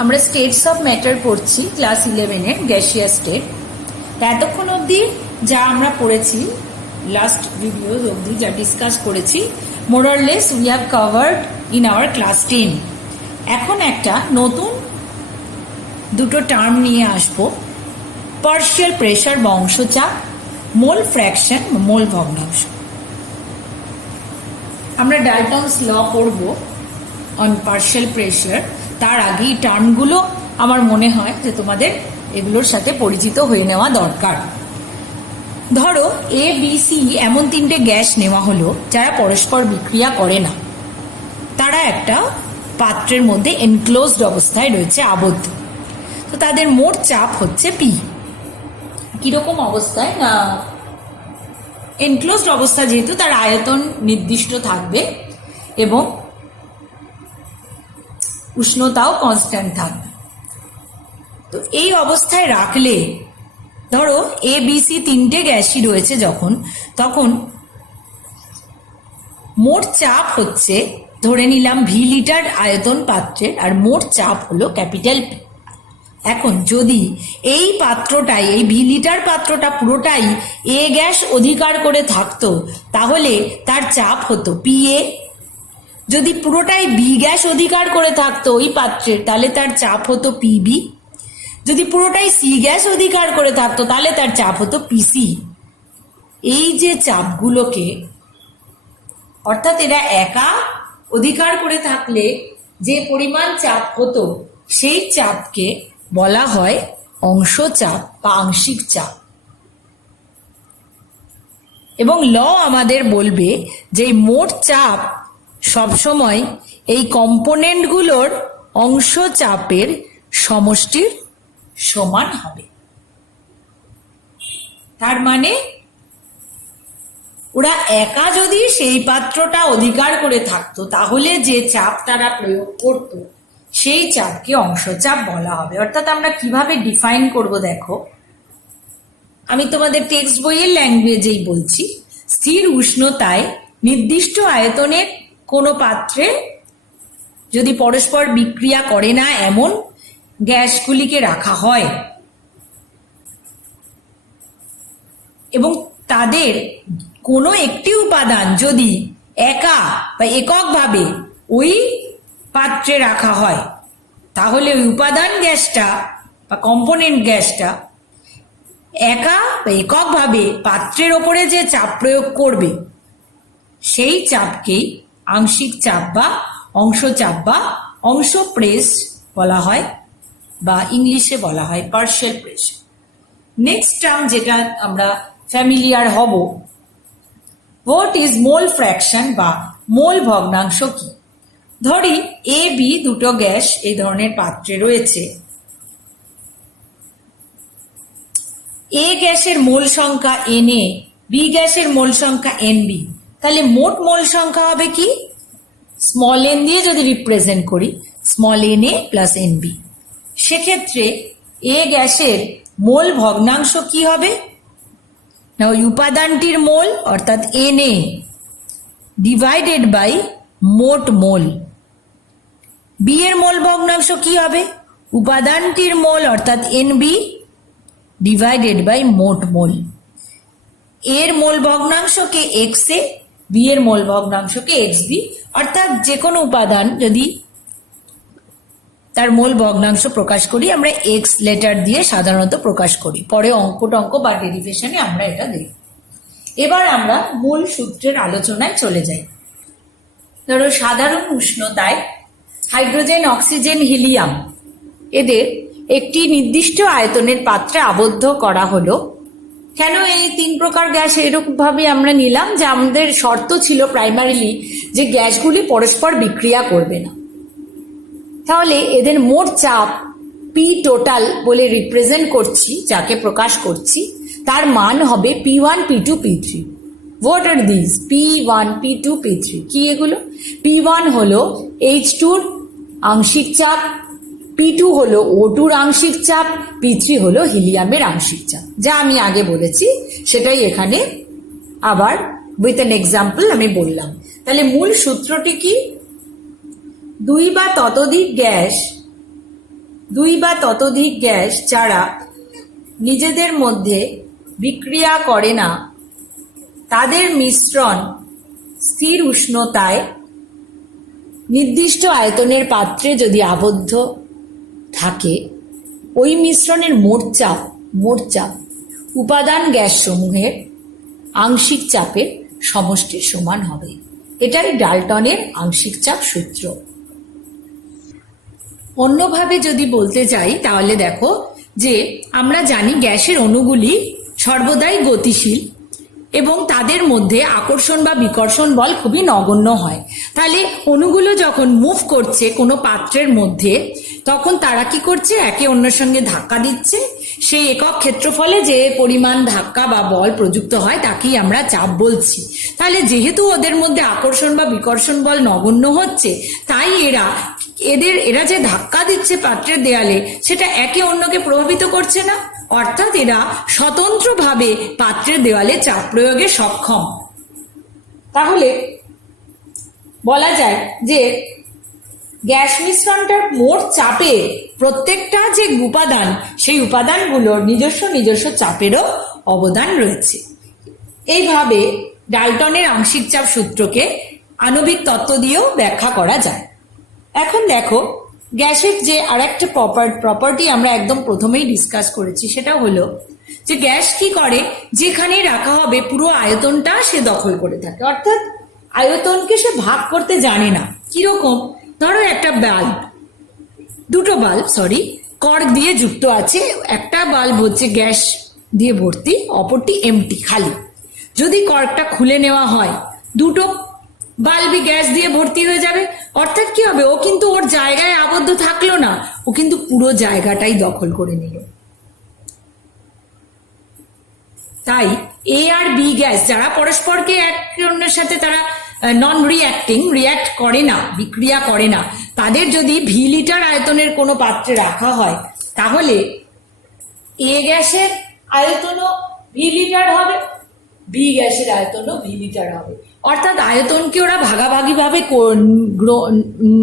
আমরা states of matter পড়ছি class 11-এর gaseous state. এতক্ষণ অবধি যা আমরা পড়েছি, লাস্ট ভিডিও অবধি যা ডিসকাস করেছি, more or less we have covered in our class 10। এখন একটা নতুন দুটো টার্ম নিয়ে আসবো, পার্শিয়াল প্রেশার বা অংশচাপ, মোল ফ্র্যাকশন বা মোল ভগ্নাংশ। আমরা ডাল্টনস ল পড়বো অন পার্শিয়াল প্রেশার। তার আগে এই টার্মগুলো আমার মনে হয় যে তোমাদের এগুলোর সাথে পরিচিত হয়ে নেওয়া দরকার। ধরো এ বি সি এমন তিনটে গ্যাস নেওয়া হলো যারা পরস্পর বিক্রিয়া করে না, তারা একটা পাত্রের মধ্যে এনক্লোজড অবস্থায় রয়েছে, আবদ্ধ। তো তাদের মোট চাপ হচ্ছে পি। কিরকম অবস্থায় না, এনক্লোজড অবস্থা যেহেতু তার আয়তন নির্দিষ্ট থাকবে এবং উষ্ণতাও কনস্ট্যান্ট থাকবে। তো এই অবস্থায় রাখলে ধরো এ বি সি তিনটে গ্যাসই রয়েছে তখন মোট চাপ হচ্ছে, ধরে নিলাম ভি লিটার আয়তন পাত্রের, আর মোট চাপ হলো ক্যাপিটাল পি। এখন যদি এই পাত্রটাই, এই ভি লিটার পাত্রটা পুরোটাই এ গ্যাস অধিকার করে থাকতো, তাহলে তার চাপ হতো পি এ। যদি পুরোটাই বি গ্যাস অধিকার করে থাকতো ওই পাত্রের, তাহলে তার চাপ হতো পিবি। যদি পুরোটাই সি গ্যাস অধিকার করে থাকতো তাহলে তার চাপ হতো পিসি। এই যে চাপগুলোকে, অর্থাৎ এরা একা অধিকার করে থাকলে যে পরিমাণ চাপ হতো সেই চাপকে বলা হয় অংশ চাপ বা আংশিক চাপ। এবং ল আমাদের বলবে যে মোট চাপ সবসময় এই কম্পোনেন্টগুলোর অংশ চাপের সমষ্টির সমান হবে। তার মানে ওরা একা যদি সেই পাত্রটা অধিকার করে থাকতো, তাহলে যে চাপ তারা প্রয়োগ করত সেই চাপকে অংশচাপ বলা হবে। অর্থাৎ আমরা কিভাবে ডিফাইন করব দেখো, আমি তোমাদের টেক্সট বইয়ের ল্যাঙ্গুয়েজেই বলছি। স্থির উষ্ণতায় নির্দিষ্ট আয়তনের কোনো পাত্রে যদি পরস্পর বিক্রিয়া করে না এমন গ্যাসগুলিকে রাখা হয় এবং তাদের কোনো একটি উপাদান যদি একা বা এককভাবে ওই পাত্রে রাখা হয়, তাহলে ওই উপাদান গ্যাসটা বা কম্পোনেন্ট গ্যাসটা একা বা এককভাবে পাত্রের ওপরে যে চাপ প্রয়োগ করবে সেই চাপকেই আংশিক চাপ বা অংশ চাপ বা অংশ প্রেস বলা হয়, বা ইংলিশে বলা হয় পার্শিয়াল প্রেশার। নেক্সট টার্ম যেটা আমরা ফ্যামিলিয়ার হব, হোয়াট ইজ মোল ফ্র্যাকশন বা মোল ভগ্নাংশ কি। ধরি এ বি দুটো গ্যাস এই ধরনের পাত্রে রয়েছে। এ গ্যাসের মোল সংখ্যা এন এ, বি গ্যাসের মোল সংখ্যা এন বি। তাহলে মোট মোল সংখ্যা হবে কি, স্মল এন দিয়ে যদি রিপ্রেজেন্ট করি, small N A plus N B. সেক্ষেত্রে এ গ্যাসের মোল ভগ্নাংশ কি হবে না, ওই উপাদানটির মোল অর্থাৎ এন এ ডিভাইডেড বাই মোট মোল। বি এর মোল ভগ্নাংশ কি হবে, উপাদানটির মোল অর্থাৎ এন বি ডিভাইডেড বাই মোট মোল। এর মোল ভগ্নাংশকে এক্স এ, বি এর মোল ভগ্নাংশকে এক্স বি। অর্থাৎ যে কোনো উপাদান যদি তার মোল ভগ্নাংশ প্রকাশ করি, আমরা এক্স লেটার দিয়ে সাধারণত প্রকাশ করি, পরে অঙ্ক টঙ্ক বা ডেরিভেশনে আমরা এটা দেখি। এবার আমরা মূল সূত্রের আলোচনায় চলে যাই। ধরো সাধারণ উষ্ণতায় হাইড্রোজেন, অক্সিজেন, হিলিয়াম এদের একটি নির্দিষ্ট আয়তনের পাত্রে আবদ্ধ করা হলো। কেন এই তিন প্রকার গ্যাস এরকম ভাবে আমরা নিলাম, যে আমাদের শর্ত ছিল প্রাইমারিলি যে গ্যাসগুলি পরস্পর বিক্রিয়া করবে না। তাহলে এদের মোট চাপ পি টোটাল বলে রিপ্রেজেন্ট করছি, যাকে প্রকাশ করছি, তার মান হবে P1, P2, P3। What are this P1, P2, P3? কি এগুলো? P1 হলো H2-র আংশিক চাপ, P2 হলো O2-র আংশিক চাপ, P3 হলো হিলিয়ামের আংশিক চাপ। যা আমি আগে বলেছি সেটাই এখানে আবার উইথ অ্যান এক্সাম্পল আমি বললাম। তাহলে মূল সূত্রটি কি, দুই বা ততোধিক গ্যাস দুই বা ততোধিক গ্যাস যারা নিজেদের মধ্যে বিক্রিয়া করে না তাদের মিশ্রণ স্থির উষ্ণতায় নির্দিষ্ট আয়তনের পাত্রে যদি আবদ্ধ থাকে, ওই মিশ্রণের মোট চাপ উপাদান গ্যাস সমূহের আংশিক চাপের সমষ্টির সমান হবে। এটাই ডাল্টনের আংশিক চাপ সূত্র। অন্যভাবে যদি বলতে চাই তাহলে দেখো যে আমরা জানি গ্যাসের অণুগুলি সর্বদাই গতিশীল এবং তাদের মধ্যে আকর্ষণ বা বিকর্ষণ বল খুবই নগণ্য হয়। তাহলে অণুগুলো যখন মুভ করছে কোনো পাত্রের মধ্যে, তখন তারা কি করছে? একে অন্যের সঙ্গে ধাক্কা দিচ্ছে। সেই একক ক্ষেত্রফলে যে পরিমাণ ধাক্কা বা বল প্রযুক্ত হয় তাকেই আমরা চাপ বলছি। তাহলে যেহেতু ওদের মধ্যে আকর্ষণ বা বিকর্ষণ বল নগণ্য হচ্ছে, তাই এরা যে ধাক্কা দিচ্ছে পাত্রের দেয়ালে, সেটা একে অন্যকে প্রভাবিত করছে না, অর্থাৎ এরা স্বতন্ত্রভাবে পাত্রের দেওয়ালে চাপ প্রয়োগে সক্ষম। তাহলে বলা যায় যে গ্যাস মিশ্রণটার মোট চাপে প্রত্যেকটা যে উপাদান, সেই উপাদানগুলোর নিজস্ব চাপেরও অবদান রয়েছে। এইভাবে ডাল্টনের আংশিক চাপ সূত্রকে আণবিক তত্ত্ব দিয়েও ব্যাখ্যা করা যায়। এখন দেখো গ্যাসের যে আরেকটা প্রপার্টি আমরা একদম প্রথমেই ডিসকাস করেছি, সেটা হলো যে গ্যাস কি করে, যেখানে রাখা হবে পুরো আয়তনটা সে দখল করে থাকে, অর্থাৎ আয়তনকে সে ভাগ করতে জানে না। কিরকম? ধরো একটা দুটো বাল্ব কর্ক দিয়ে যুক্ত আছে। একটা বাল্ব হচ্ছে গ্যাস দিয়ে ভর্তি, অপরটি এমটি, খালি। যদি কর্কটা খুলে নেওয়া হয়, দুটো বাল্বই গ্যাস দিয়ে ভর্তি হয়ে যাবে। অর্থাৎ কি হবে? ও কিন্তু ওর জায়গায় আবদ্ধ থাকলো না, ও কিন্তু পুরো জায়গাটাই দখল করে নিল। তাই এ আর বি গ্যাস যারা পরস্পরকে একে অন্যের সাথে তারা নন রিয়াক্ট করে না, বিক্রিয়া করে না, তাদের যদি ভি লিটার আয়তনের কোনো পাত্রে রাখা হয়, তাহলে এ গ্যাসের আয়তনও ভি লিটার হবে, বি গ্যাসের আয়তনও ভি লিটার হবে। অর্থাৎ আয়তনকে ওরা ভাগাভাগি ভাবে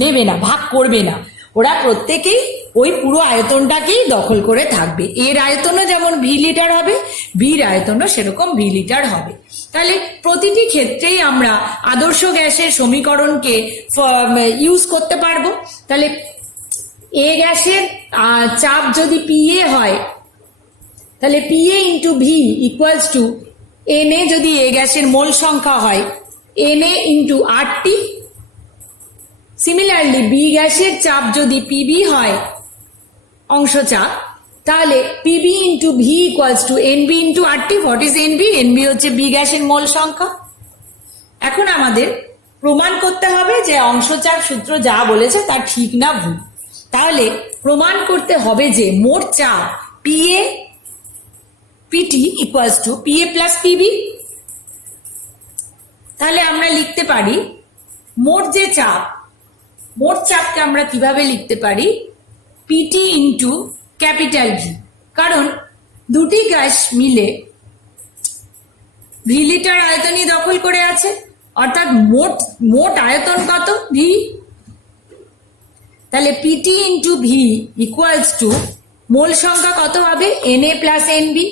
নেবে না, ভাগ করবে না, ওরা প্রত্যেকেই ওই পুরো আয়তনটাকেই দখল করে থাকবে। এর আয়তনও যেমন ভি লিটার হবে, বির আয়তনও সেরকম ভি লিটার হবে। তাহলে প্রতিটি ক্ষেত্রেই আমরা আদর্শ গ্যাসের সমীকরণকে ইউজ করতে পারবো। তাহলে এ গ্যাসের চাপ যদি পিএ হয়, তাহলে PA into V equals to NA যদি এ গ্যাসের মোল সংখ্যা হয়, NA into RT. Similarly B গ্যাসের চাপ যদি পিবি হয়, অংশ চাপ, তাহলে PB into V equals to NB into RT. What is NB? NB হচ্ছে বি গ্যাসের মোল সংখ্যা। এখন আমাদের প্রমাণ করতে হবে যে অংশ চাপ সূত্র যা বলেছে তা ঠিক না ভুল। তাহলে প্রমাণ করতে হবে যে মোট চাপ PA PT equals to PA plus PB. তাহলে আমরা লিখতে পারি মোট চাপকে আমরা কিভাবে লিখতে পারি? PT into capital V. কারণ দুটি গ্যাস মিলে ভি লিটার আয়তনই দখল করে আছে, অর্থাৎ মোট আয়তন কত? ভি। তাহলে PT into V equals to mole সংখ্যা কত হবে? NA plus NB.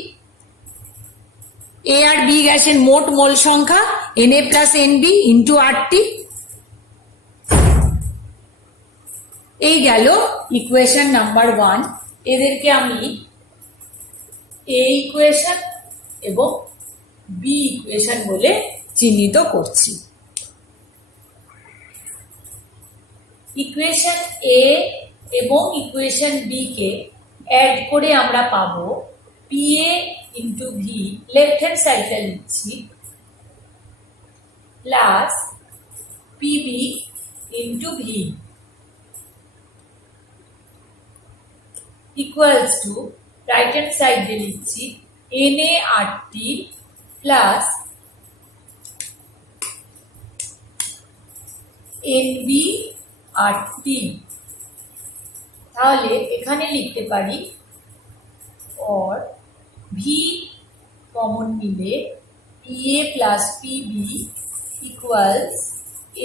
এ আর বি গ্যাসের মোট মোল সংখ্যা NA plus NB into RT. এই গেল ইকুয়েশন নাম্বার 1। এদেরকে আমি এ ইকুয়েশন এবং বি ইকুয়েশন বলে চিহ্নিত করছি। ইকুয়েশন এ এবং ইকুয়েশন বি কে অ্যাড করে আমরা পাবো PA into V, left hand সাইডটা লিখছি, plus PB into V equals to right hand সাইডে লিখছি NA RT plus NB RT. তাহলে এখানে লিখতে পারি और ভি কমন নিলে PA plus PB equals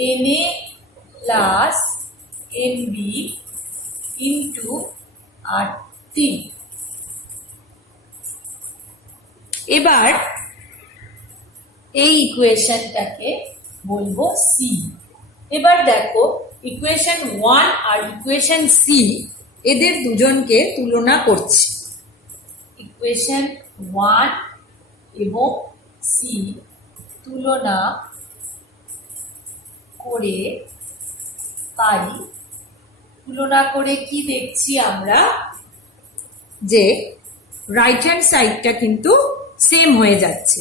NA plus NB into 8টি। এবার এই ইকুয়েশনটাকে বলবো সি। এবার দেখো ইকুয়েশন 1 আর ইকুয়েশন সি এদের দুজনকে তুলনা করছি। ইকুয়েশন 1 এবং সি তুলনা করে পারি। তুলনা করে কি দেখছি আমরা, যে রাইট হ্যান্ড সাইডটা কিন্তু সেম হয়ে যাচ্ছে,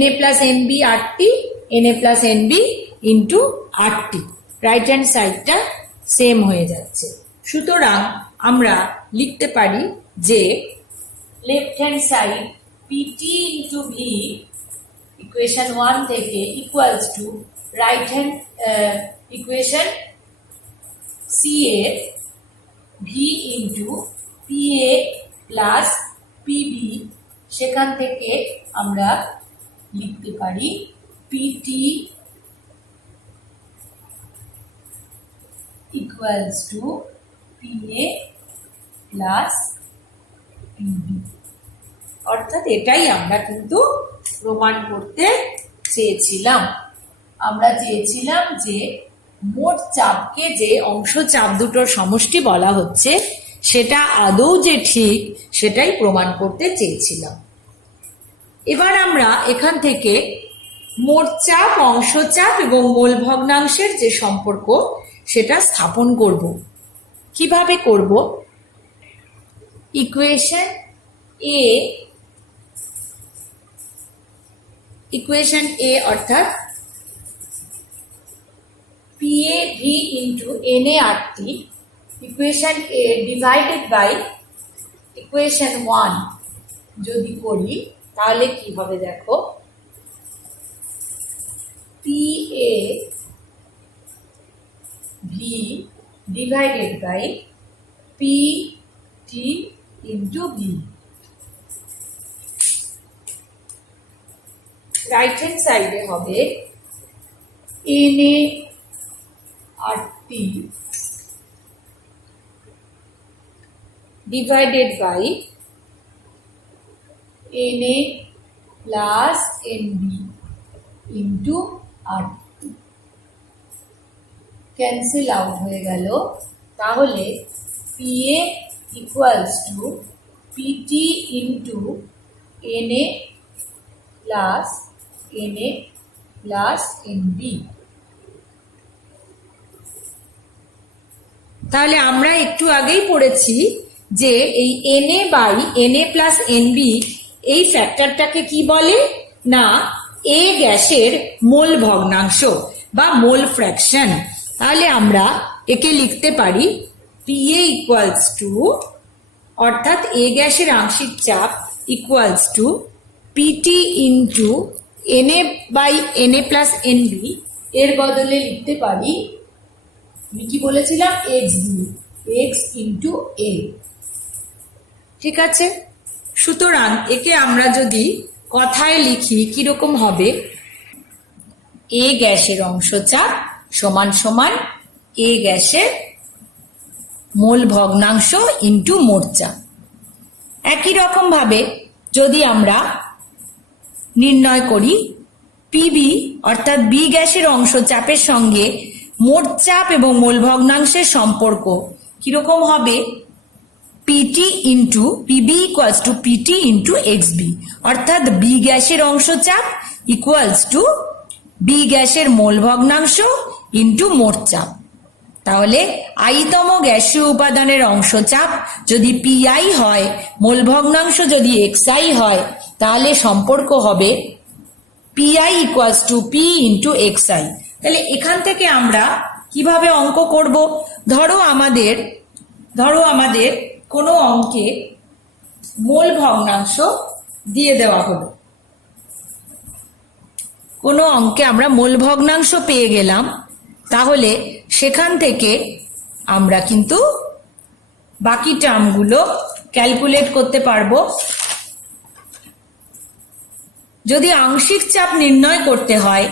na প্লাস এনবি 8টি, na প্লাস এনবি ইন্টু 8টি, রাইট হ্যান্ড সাইডটা সেম হয়ে যাচ্ছে। সুতরাং আমরা লিখতে পারি যে left hand side PT into V equation 1 থেকে equals to right hand equation C এর V into P A plus PB, সেখান থেকে আমরা লিখতে পারি PT equals to P A plus PB. অর্থাৎ এটাই আমরা কিন্তু প্রমাণ করতে চেয়েছিলাম। আমরা চেয়েছিলাম যে মোট চাপকে যে অংশ চাপ দুটোর সমষ্টি বলা হচ্ছে সেটা আদৌ যে ঠিক সেটাই প্রমাণ করতে চেয়েছিলাম। এবার আমরা এখান থেকে মোট চাপ, অংশ চাপ এবং মোল ভগ্নাংশের যে সম্পর্ক সেটা স্থাপন করব। কিভাবে করব? ইকুয়েশন এ অর্থাৎ PA V into NA RT, equation এ ডিভাইডেড বাই ইকুয়েশন 1 যদি করি তাহলে কি হবে দেখো, PA V divided by PT into V। Right hand সাইডে হবে NA RT divided by NA plus NB into RT। Cancel out হয়ে গেল, তাহলে PA equals to PT into NA plus NB। তাহলে আমরা একটু আগেই পড়েছি যে এই NA by NA plus NB এই ফ্যাক্টরটাকে কি বলে না, A গ্যাসের মোল ভগ্নাংশ বা মোল ফ্র্যাকশন। তাহলে আমরা একে লিখতে পারি PA ইকুয়ালস টু, অর্থাৎ A গ্যাসের আংশিক চাপ equals to PT into NA by NA plus NB, এর বদলে লিখতে পারি আমি কি বলেছিলাম x ইন্টু A। ঠিক আছে, সুতরাং একে আমরা যদি কথায় লিখি কিরকম হবে, A গ্যাসের অংশ চাপ সমান সমান A গ্যাসের মোল ভগ্নাংশ ইন্টু মোট চাপ। একই রকম ভাবে যদি আমরা নির্ণয় করি PB অর্থাৎ B গ্যাসের অংশ চাপের সঙ্গে মোট চাপ এবং মোল ভগ্নাংশের সম্পর্ক কিরকম হবে, PT into PB equals to PT into XB, অর্থাৎ B গ্যাসের অংশ চাপ ইকুয়ালস টু B গ্যাসের মোল ভগ্নাংশ ইন্টু মোট চাপ। তাহলে আইতম গ্যাসীয় উপাদানের অংশ চাপ যদি PI হয়, মোল ভগ্নাংশ যদি XI হয়, তাহলে সম্পর্ক হবে PI equals to P into XI। তাহলে এখান থেকে আমরা কিভাবে অঙ্ক করব, ধরো আমাদের কোনো অঙ্কে মোল ভগ্নাংশ দিয়ে দেওয়া হলো, কোনো অঙ্কে আমরা মোল ভগ্নাংশ পেয়ে গেলাম, তাহলে সেখান থেকে আমরা কিন্তু বাকি টার্মগুলো ক্যালকুলেট করতে পারবো। যদি আংশিক চাপ নির্ণয় করতে হয়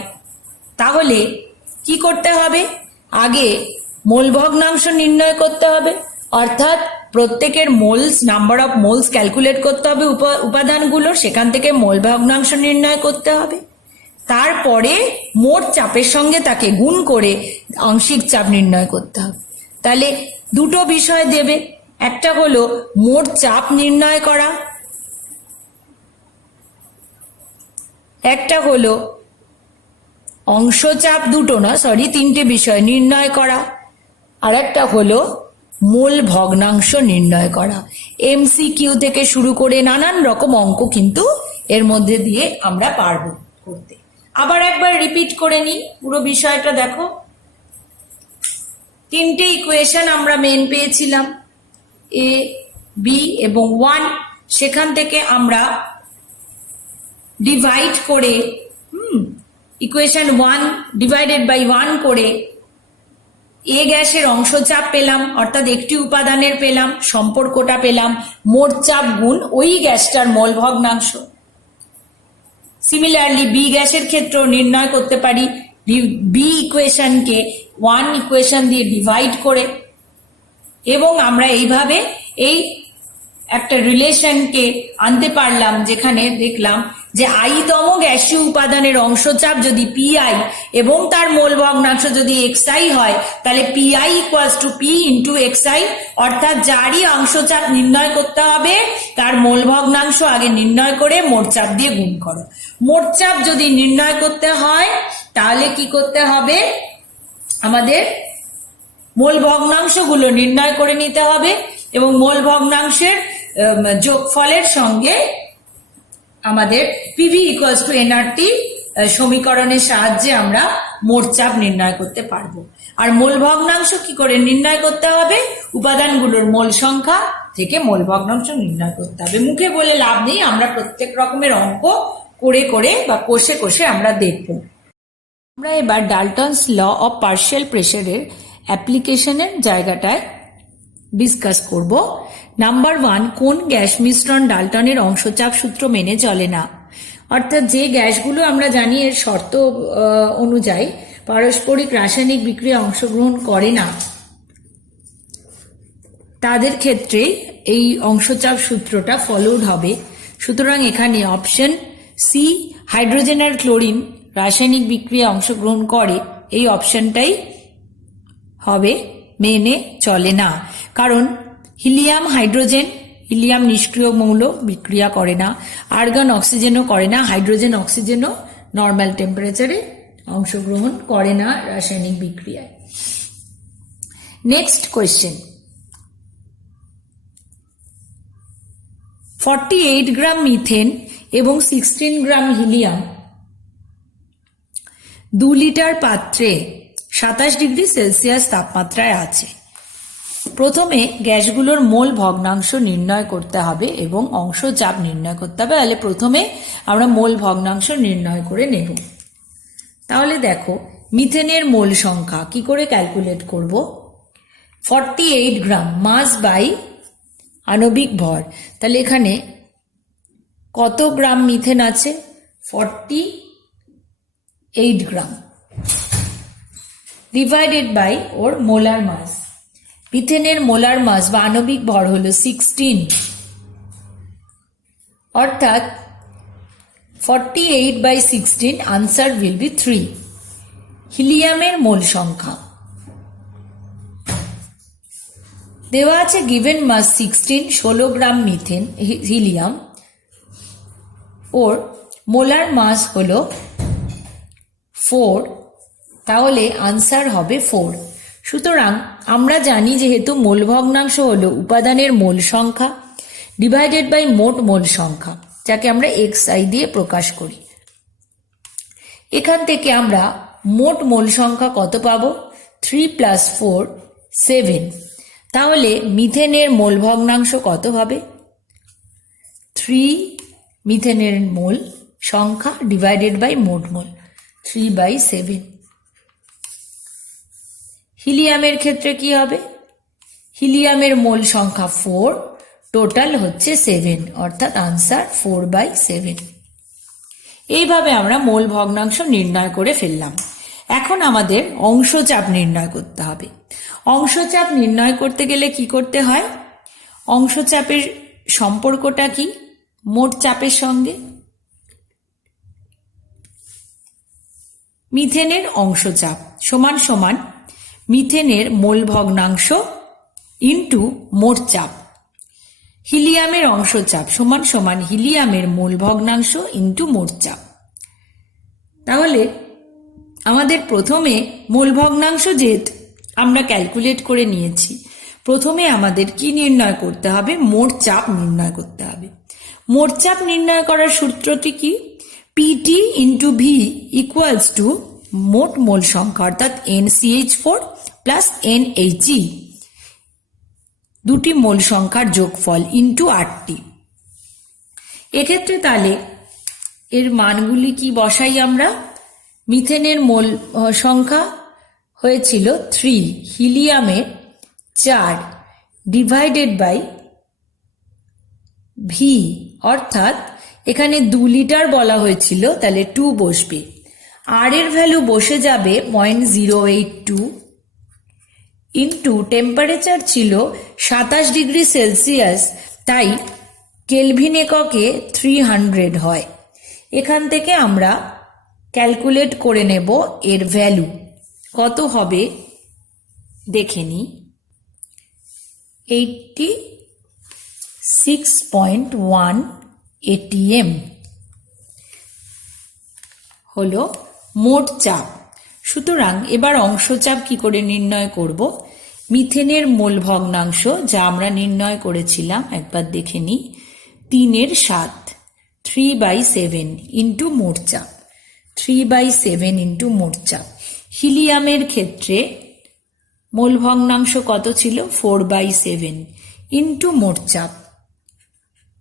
তাহলে কি করতে হবে, আগে মোল ভগ্নাংশ নির্ণয় করতে হবে, অর্থাৎ প্রত্যেকের moles, number of moles calculate করতে হবে উপাদানগুলোর, সেখান থেকে মোল ভগ্নাংশ নির্ণয় করতে হবে। তারপরে মোট চাপের সঙ্গে তাকে গুণ করে আংশিক চাপ নির্ণয় করতে হবে। তাহলে দুটো বিষয় দেবে, একটা হলো মোট চাপ নির্ণয় করা, একটা হলো অংশ চাপ, দুটো না সরি তিনটে বিষয় নির্ণয় করা, আর একটা হলো মোল ভগ্নাংশ নির্ণয় করা। এমসিকিউ থেকে শুরু করে নানান রকম অঙ্ক কিন্তু এর মধ্যে দিয়ে আমরা পারবো করতে। আবার একবার রিপিট করে নিই পুরো বিষয়টা। দেখো, তিনটে ইকুয়েশন আমরা মেন পেয়েছিলাম, এ বি এবং 1, সেখান থেকে আমরা ডিভাইড করে ইকুয়েশন 1 ডিভাইডেড বাই 1 করে এ গ্যাসের অংশ চাপ পেলাম, অর্থাৎ একটি উপাদানের পেলাম, সম্পর্কটা পেলাম মোট চাপ গুণ ওই গ্যাসটার মোল ভগ্নাংশ। সিমিলারলি বি গ্যাসের ক্ষেত্রেও নির্ণয় করতে পারি বি ইকুয়েশনকে 1 ইকুয়েশন দিয়ে ডিভাইড করে, এবং আমরা এইভাবে এই একটা রিলেশনকে আনতে পারলাম, যেখানে দেখলাম যে আইতম গ্যাসীয় উপাদানের অংশচাপ যদি পিআই এবং তার মোল ভগ্নাংশ যদি এক্সআই হয়, তাহলে PI equals to P into XI, অর্থাৎ যারই অংশচাপ নির্ণয় করতে হবে তার মোল ভগ্নাংশ আগে নির্ণয় করে মোট চাপ দিয়ে গুণ করো। মোট চাপ যদি নির্ণয় করতে হয় তাহলে কি করতে হবে, আমাদের মোল ভগ্নাংশগুলো নির্ণয় করে নিতে হবে, এবং মোল ভগ্নাংশের যোগফলের সঙ্গে আমাদের পিভি ইকুয়ালস টু এনআরটি সমীকরণের সাহায্যে আমরা মোট চাপ নির্ণয় করতে পারবো। আর মোল ভগ্নাংশ কি করে নির্ণয় করতে হবে, উপাদানগুলোর মোল সংখ্যা থেকে মোল ভগ্নাংশ নির্ণয় করতে হবে। মুখে বলে লাভ নেই, আমরা প্রত্যেক রকমের অঙ্ক করে করে বা কষে কষে আমরা দেখব। আমরা এবার ডাল্টনস ল অফ পার্শিয়াল প্রেসারের অ্যাপ্লিকেশনের জায়গাটায় ডিসকাস করব। নাম্বার 1, কোন গ্যাস মিশ্রণ ডাল্টনের অংশচাপ সূত্র মেনে চলে না? অর্থাৎ যে গ্যাসগুলো আমরা জানি এর শর্ত অনুযায়ী পারস্পরিক রাসায়নিক বিক্রিয়া অংশগ্রহণ করে না, তাদের ক্ষেত্রে এই অংশচাপ সূত্রটা ফলোড হবে। সুতরাং এখানে অপশন সি, হাইড্রোজেন আর ক্লোরিন রাসায়নিক বিক্রিয়া অংশগ্রহণ করে, এই অপশনটাই হবে মেনে চলে না। কারণ হিলিয়াম হাইড্রোজেন, হিলিয়াম নিষ্ক্রিয় মৌল, বিক্রিয়া করে না। আর্গন অক্সিজেনও করে না, হাইড্রোজেন অক্সিজেনও নর্মাল টেম্পারেচারে অংশগ্রহণ করে না রাসায়নিক বিক্রিয়ায়। নেক্সট কোয়েশ্চেন, 48 গ্রাম মিথেন এবং 16 গ্রাম হিলিয়াম 2 লিটার পাত্রে 27 ডিগ্রি সেলসিয়াস তাপমাত্রায় আছে। প্রথমে গ্যাসগুলোর মোল ভগ্নাংশ নির্ণয় করতে হবে এবং অংশ চাপ নির্ণয় করতে হবে। তাহলে প্রথমে আমরা মোল ভগ্নাংশ নির্ণয় করে নেব। তাহলে দেখো, মিথেনের মোল সংখ্যা কি করে ক্যালকুলেট করব? 48 গ্রাম মাস বাই আণবিক ভর। তাহলে এখানে কত গ্রাম মিথেন আছে? 48 গ্রাম ডিভাইডেড বাই ওর মোলার মাস। মিথেনের মোলার মাস বা আণবিক ভর হলো 16, অর্থাৎ 48 by 16, আনসার উইল বি 3। হিলিয়ামের মোল সংখ্যা দেওয়া আছে, given mass 16, 16 gram methane helium, ওর মোলার মাস হলো 4, তাহলে আনসার হবে 4। সুতরাং আমরা জানি যেহেতু মোল ভগ্নাংশ হলো উপাদানের মোল সংখ্যা ডিভাইডেড বাই মোট মোল সংখ্যা, যাকে আমরা xi দিয়ে প্রকাশ করি। এখান থেকে আমরা মোট মোল সংখ্যা কত পাবো? 3 + 4 7। তাহলে মিথেনের মোল ভগ্নাংশ কত হবে? 3 মিথেনের মোল সংখ্যা ডিভাইডেড বাই মোট মোল, 3/7। হিলিয়ামের ক্ষেত্রে কি হবে? হিলিয়ামের মোল সংখ্যা 4, টোটাল হচ্ছে 7, অর্থাৎ আনসার 4/7। এইভাবে আমরা মোল ভগ্নাংশ নির্ণয় করে ফেললাম। এখন আমাদের অংশচাপ নির্ণয় করতে হবে। অংশচাপ নির্ণয় করতে গেলে কি করতে হয়? অংশচাপের সম্পর্কটা কি মোট চাপের সঙ্গে? মিথেনের অংশচাপ সমান সমান মিথেনের মোল ভগ্নাংশ ইন্টু মোট চাপ। হিলিয়ামের অংশচাপ সমান সমান হিলিয়ামের মোল ভগ্নাংশ ইন্টু মোট চাপ। তাহলে আমাদের প্রথমে মোল ভগ্নাংশ যেহেতু আমরা ক্যালকুলেট করে নিয়েছি, প্রথমে আমাদের কি নির্ণয় করতে হবে? মোট চাপ নির্ণয় করতে হবে। মোট চাপ নির্ণয় করার সূত্রটি কি? PT into V equals to মোট মোল সংখ্যা অর্থাৎ NCH4 প্লাস NHE দুটি মোল সংখ্যার যোগফল ইন্টু RT। এক্ষেত্রে তাহলে এর মানগুলি কি বসাই আমরা? মিথেনের মোল সংখ্যা হয়েছিল 3, হিলিয়ামে 4 ডিভাইডেড বাই ভি, অর্থাৎ এখানে 2 লিটার বলা হয়েছিল, তাহলে 2 বসবে। আর এর ভ্যালু বসে যাবে 0.082 ইন্টু টেম্পারেচার ছিল 27 ডিগ্রি সেলসিয়াস, তাই কেলভিন এককে 300 হয়। এখান থেকে আমরা ক্যালকুলেট করে নেব এর ভ্যালু কত হবে দেখে নিই। 86.1 ATM হলো মোট চাপ। সুতরাং এবার অংশচাপ কি করে নির্ণয় করব? মিথেনের মোল ভগ্নাংশ যা আমরা নির্ণয় করেছিলাম একবার দেখে নিই, 3/7 3/7 ইন্টু মোট চাপ, 3/7 ইন্টু মোট চাপ। হিলিয়ামের ক্ষেত্রে মোল ভগ্নাংশ কত ছিল? 4/7 ইন্টু মোট চাপ,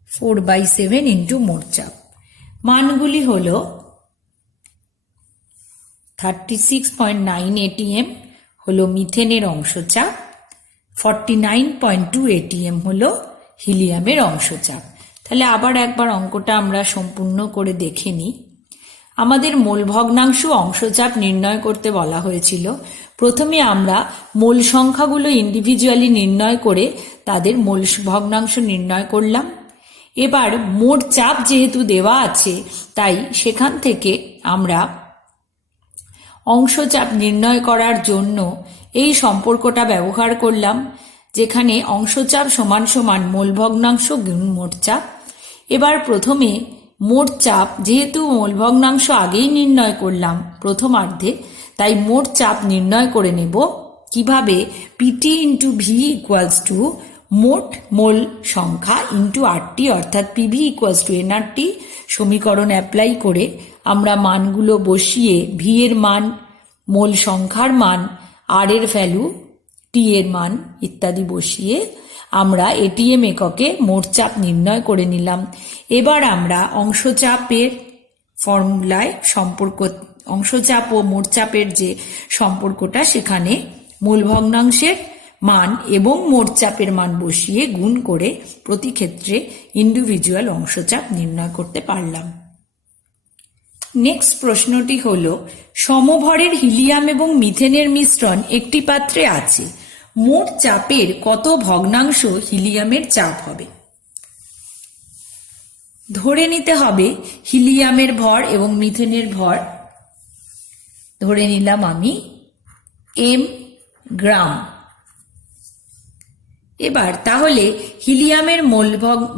4/7 ইন্টু মোট চাপ। মানগুলি হল 36.9 ATM হলো মিথেনের অংশচাপ, 49.2 ATM হলো হিলিয়ামের অংশচাপ। তাহলে আবার একবার অঙ্কটা আমরা সম্পূর্ণ করে দেখে নিই। আমাদের মোল ভগ্নাংশ অংশচাপ নির্ণয় করতে বলা হয়েছিল। প্রথমে আমরা মোল সংখ্যাগুলো ইন্ডিভিজুয়ালি নির্ণয় করে তাদের মোল ভগ্নাংশ নির্ণয় করলাম। এবার মোট চাপ যেহেতু দেওয়া আছে, তাই সেখান থেকে আমরা অংশচাপ নির্ণয় করার জন্য এই সম্পর্কটা ব্যবহার করলাম, যেখানে অংশচাপ সমান সমান মোল ভগ্নাংশ গুণ মোট চাপ। এবার প্রথমে মোট চাপ, যেহেতু মোল ভগ্নাংশ আগেই নির্ণয় করলাম প্রথমার্ধে, তাই মোট চাপ নির্ণয় করে নেব কিভাবে? PT into V equals to মোট মোল সংখ্যা ইন্টু RT, অর্থাৎ পিভি ইকুয়ালস টু NRT সমীকরণ অ্যাপ্লাই করে আমরা মানগুলো বসিয়ে ভি এর মান, মোল সংখ্যার মান, আর এর ভ্যালু, টি এর মান ইত্যাদি বসিয়ে আমরা এটিএম এককে মোট চাপ নির্ণয় করে নিলাম। এবার আমরা অংশচাপের ফর্মুলায় সম্পর্ক, অংশচাপ ও মোট চাপের যে সম্পর্কটা, সেখানে মূল ভগ্নাংশের মান এবং মোট চাপের মান বসিয়ে গুণ করে প্রতি ক্ষেত্রে ইন্ডিভিজুয়াল অংশচাপ নির্ণয় করতে পারলাম। নেক্সট প্রশ্নটি হল, সমভরের হিলিয়াম এবং মিথেনের মিশ্রণ একটি পাত্রে আছে, মোট চাপের কত ভগ্নাংশ হিলিয়ামের চাপ হবে? ধরে নিতে হবে হিলিয়ামের ভর এবং মিথেনের ভর ধরে নিলাম আমি m গ্রাম। এবার তাহলে হিলিয়ামের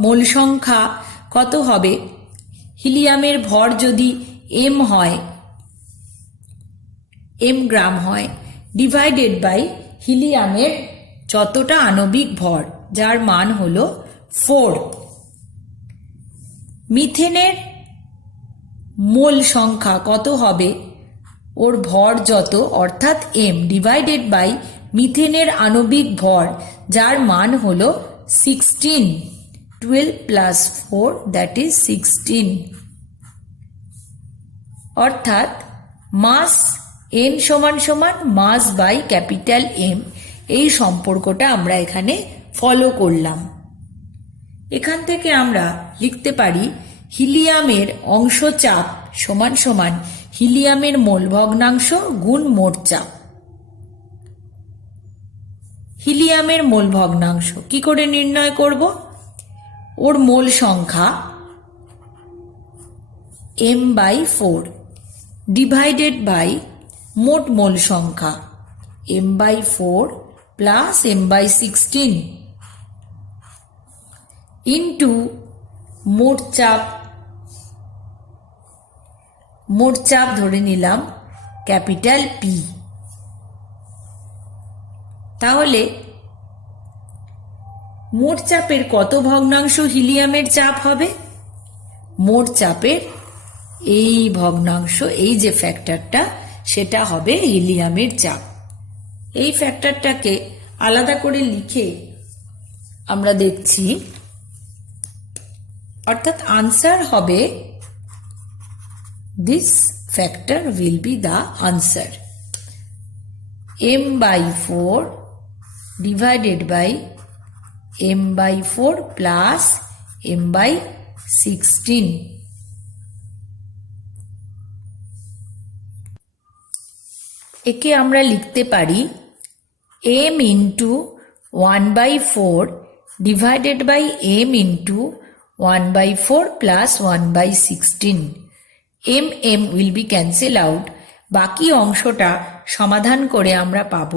মোল সংখ্যা কত হবে? হিলিয়ামের ভর যদি m হয়, m গ্রাম হয়, ডিভাইডেড বাই হিলিয়ামের যতটা আণবিক ভর, যার মান হলো 4। মিথেনের মোল সংখ্যা কত হবে? ওর ভর যত, অর্থাৎ m ডিভাইডেড বাই মিথেনের আণবিক ভর, যার মান হলো 16। 12 প্লাস 4 দ্যাট ইজ 16, অর্থাৎ মাস n সমান সমান মাস বাই ক্যাপিটাল M। এই সম্পর্কটা আমরা এখানে ফলো করলাম। এখান থেকে আমরা লিখতে পারি হিলিয়ামের অংশ চাপ সমান সমান হিলিয়ামের মোল ভগ্নাংশ গুণ মোট চাপ। হিলিয়ামের মোল ভগ্নাংশ কি করে নির্ণয় করব? ওর মোল সংখ্যা m/4 ডিভাইডেড বাই মোট মোল সংখ্যা m/4 প্লাস m/16 ইন্টু মোট চাপ ধরে নিলাম ক্যাপিটাল পি। তাহলে মোট চাপের কত ভগ্নাংশ হিলিয়ামের চাপ হবে? মোট চাপের এই ভগ্নাংশ, এই যে ফ্যাক্টরটা, সেটা হবে হিলিয়ামের চাপ। এই ফ্যাক্টরটাকে আলাদা করে লিখে আমরা দেখছি, অর্থাৎ আনসার হবে, this factor will be the answer, m/4 divided by m/4 plus m/16। একে আমরা লিখতে পারি m into 1/4 divided by m into 1/4 plus 1/16। m will be cancel out. বাকি অংশটা সমাধান করে আমরা পাব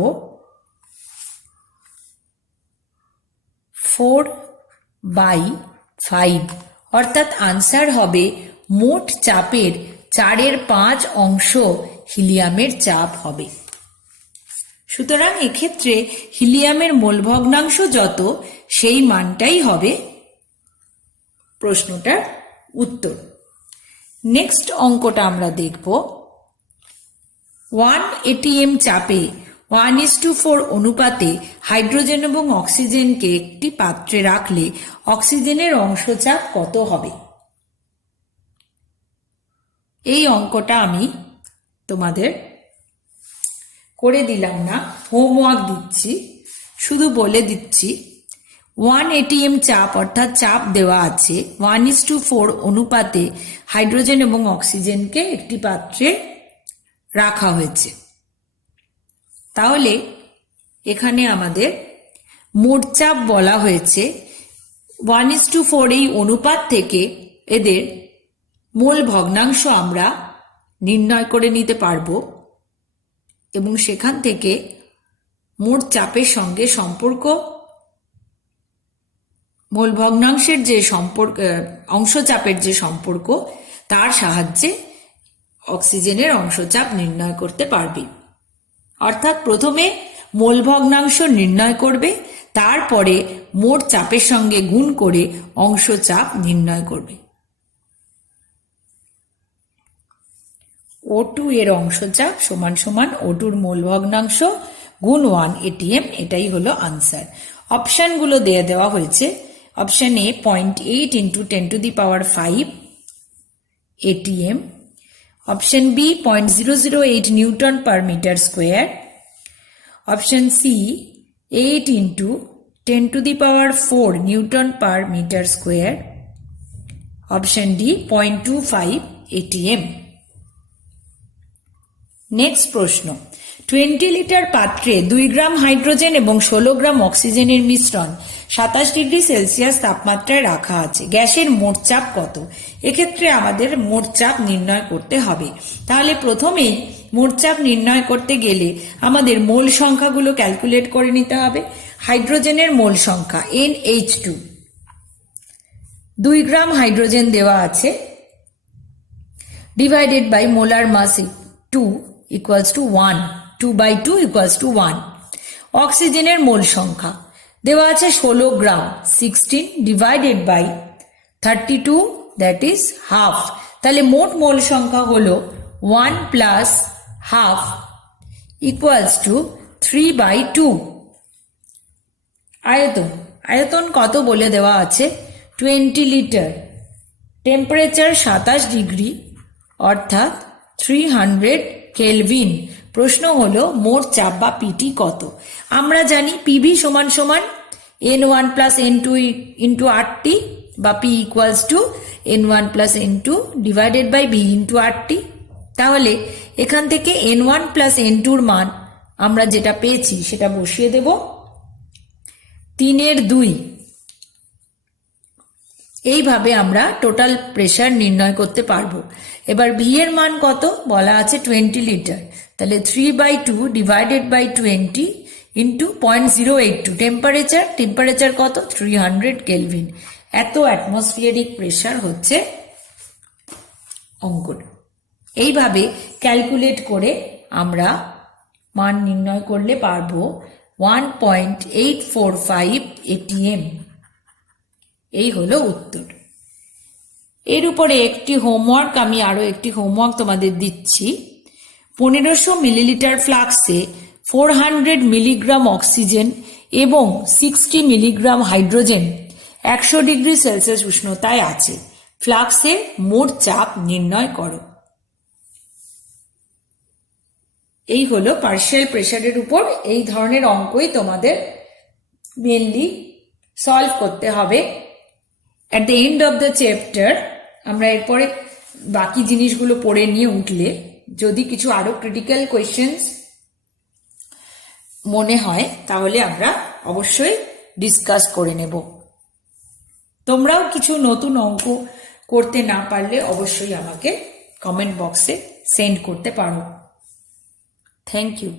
4/5, অর্থাৎ আনসার হবে মোট চাপের 4/5 অংশ হিলিয়ামের চাপ হবে। সুতরাং এক্ষেত্রে হিলিয়ামের মোল ভগ্নাংশ যত, সেই মানটাই হবে প্রশ্নটার উত্তর। নেক্সট অঙ্কটা আমরা দেখব। 1 ATM চাপে 1:4 অনুপাতে হাইড্রোজেন এবং অক্সিজেনকে একটি পাত্রে রাখলে অক্সিজেনের অংশচাপ কত হবে? এই অঙ্কটা আমি তোমাদের করে দিলাম না, হোমওয়ার্ক দিচ্ছি, শুধু বলে দিচ্ছি। 1 ATM চাপ, অর্থাৎ চাপ দেওয়া আছে 1:4 অনুপাতে হাইড্রোজেন এবং অক্সিজেনকে একটি পাত্রে রাখা হয়েছে। তাহলে এখানে আমাদের মোট চাপ বলা হয়েছে 1:4। এই অনুপাত থেকে এদের মোল ভগ্নাংশ আমরা নির্ণয় করে নিতে পারবো এবং সেখান থেকে মোট চাপের সঙ্গে সম্পর্ক, মোল ভগ্নাংশের যে সম্পর্ক, অংশচাপের যে সম্পর্ক, তার সাহায্যে অক্সিজেনের অংশচাপ নির্ণয় করতে পারবে। অর্থাৎ প্রথমে মোল ভগ্নাংশ নির্ণয় করবে, তারপরে মোট চাপের সঙ্গে গুণ করে অংশচাপ নির্ণয় করবে। O2 এর অংশচাপ সমান সমান O2 এর মোল ভগ্নাংশ গুণ 1 ATM, এটাই হলো আনসার। অপশনগুলো দিয়ে দেওয়া হয়েছে। Option A 0.8 × 10⁵ ATM, option B 0.008 newton per metre square, option C 8 × 10⁴ newton per metre square, option D 0.25 ATM। Next প্রশ্ন, 20 লিটার পাত্রে 2 গ্রাম হাইড্রোজেন এবং 16 গ্রাম অক্সিজেনের মিশ্রণ 27 ডিগ্রি সেলসিয়াস তাপমাত্রায় রাখা আছে। গ্যাসের মোট চাপ কত? এক্ষেত্রে আমাদের মোট চাপ নির্ণয় করতে হবে। তাহলে প্রথমেই মোট চাপ নির্ণয় করতে গেলে আমাদের মোল সংখ্যাগুলো ক্যালকুলেট করে নিতে হবে। হাইড্রোজেনের মোল সংখ্যা NH2, 2 গ্রাম হাইড্রোজেন দেওয়া আছে, divided by molar mass 2 equals to 1, 2/2 equals to 1। অক্সিজেনের মোল সংখ্যা দেওয়া আছে 16 gram, 16 divided by 32, that is half. তাহলে মোট মোল সংখ্যা হলো 1 প্লাস হাফ ইকুয়ালস টু 3/2। আয়তন কত বলে দেওয়া আছে? 20 লিটার, টেম্পারেচার 27 ডিগ্রি, অর্থাৎ 300 কেলভিন। প্রশ্ন হলো মোট চাপ বা পিটি কত? আমরা জানি পিভি সমান সমান N1 plus N2 into RT, বা P equals to N1 plus N2 divided by V into RT। তাহলে এখান থেকে N1 প্লাস N2 র মান আমরা যেটা পেয়েছি সেটা বসিয়ে দেব। 3/2। এইভাবে আমরা টোটাল প্রেসার নির্ণয় করতে পারবো। এবার ভি এর মান কত বলা আছে 20 লিটার, তাহলে 3/2 ডিভাইডেড বাই 20 ইন্টু 0.082। টেম্পারেচার কত 300 কেলভিন। এত অ্যাটমসফিয়ারিক প্রেসার হচ্ছে অঙ্কটা। এইভাবে ক্যালকুলেট করে আমরা মান নির্ণয় করলে পারবো 1.845 ATM। এই হলো উত্তর। এর উপরে একটি হোমওয়ার্ক, আমি আরো একটি হোমওয়ার্ক তোমাদের দিচ্ছি। 1500 মিলিলিটার ফ্লাক্সে 400 মিলিগ্রাম অক্সিজেন এবং 60 মিলিগ্রাম হাইড্রোজেন 100 ডিগ্রি সেলসিয়াস উষ্ণতায় আছে। ফ্লাক্সে মোট চাপ নির্ণয় করো। এই হলো পার্শিয়াল প্রেসারের উপর এই ধরনের অঙ্কই তোমাদের মেনলি সলভ করতে হবে। At the end of the chapter আমরা এরপরে বাকি জিনিসগুলো পড়ে নিয়ে উঠলে যদি কিছু আরো ক্রিটিক্যাল কোয়েশ্চেন্স মনে হয় তাহলে আমরা অবশ্যই ডিসকাস করে নেব। তোমরাও কিছু নতুন অঙ্ক করতে না পারলে অবশ্যই আমাকে কমেন্ট বক্সে সেন্ড করতে পারো। Thank you.